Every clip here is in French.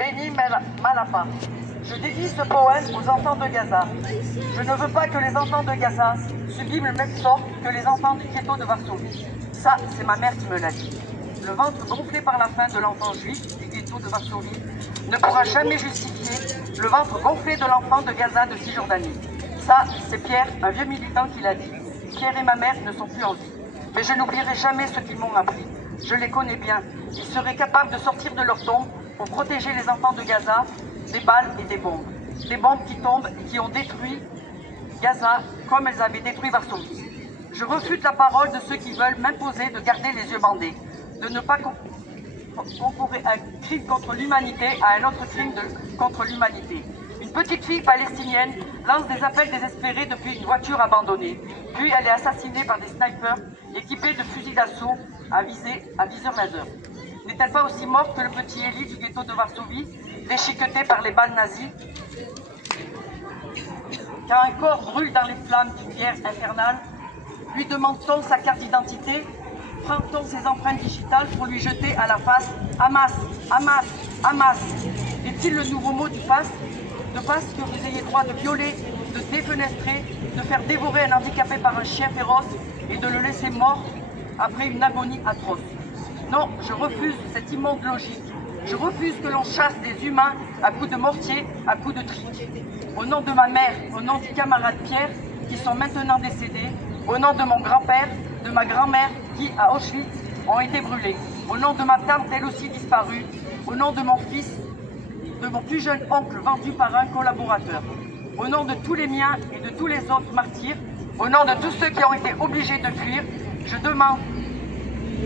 Beni Malapa. Je dédie ce poème aux enfants de Gaza. Je ne veux pas que les enfants de Gaza subissent le même sort que les enfants du ghetto de Varsovie. Ça, c'est ma mère qui me l'a dit. Le ventre gonflé par la faim de l'enfant juif du ghetto de Varsovie ne pourra jamais justifier le ventre gonflé de l'enfant de Gaza de Cisjordanie. Ça, c'est Pierre, un vieux militant, qui l'a dit. Pierre et ma mère ne sont plus en vie. Mais je n'oublierai jamais ce qu'ils m'ont appris. Je les connais bien. Ils seraient capables de sortir de leur tombe pour protéger les enfants de Gaza des balles et des bombes. Des bombes qui tombent et qui ont détruit Gaza comme elles avaient détruit Varsovie. Je refuse la parole de ceux qui veulent m'imposer de garder les yeux bandés, de ne pas comparer un crime contre l'humanité à un autre crime contre l'humanité. Une petite fille palestinienne lance des appels désespérés depuis une voiture abandonnée. Puis elle est assassinée par des snipers équipés de fusils d'assaut à viseur laser. N'est-elle pas aussi morte que le petit Eli du ghetto de Varsovie, déchiqueté par les balles nazies? Quand un corps brûle dans les flammes d'une guerre infernale, lui demande-t-on sa carte d'identité? Prend-on ses empreintes digitales pour lui jeter à la face « Hamas, Hamas, Hamas » Est-il le nouveau mot du pass? De passe que vous ayez droit de violer, de défenestrer, de faire dévorer un handicapé par un chien féroce et de le laisser mort après une agonie atroce. Non, je refuse cette immonde logique. Je refuse que l'on chasse des humains à coups de mortier, à coups de trique. Au nom de ma mère, au nom du camarade Pierre, qui sont maintenant décédés, au nom de mon grand-père, de ma grand-mère, qui, à Auschwitz, ont été brûlés, au nom de ma tante, elle aussi disparue, au nom de mon fils, de mon plus jeune oncle vendu par un collaborateur, au nom de tous les miens et de tous les autres martyrs, au nom de tous ceux qui ont été obligés de fuir, je demande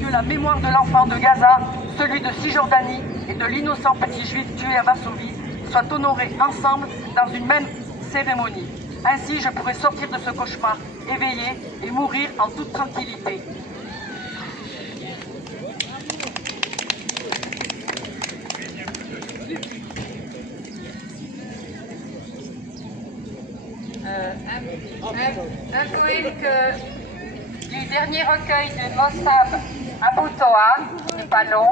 que la mémoire de l'enfant de Gaza, celui de Cisjordanie et de l'innocent petit juif tué à Varsovie soit honorée ensemble dans une même cérémonie. Ainsi, je pourrai sortir de ce cauchemar éveillé et mourir en toute tranquillité. Un poème du dernier recueil de Mossab Abou Toha, n'est pas long.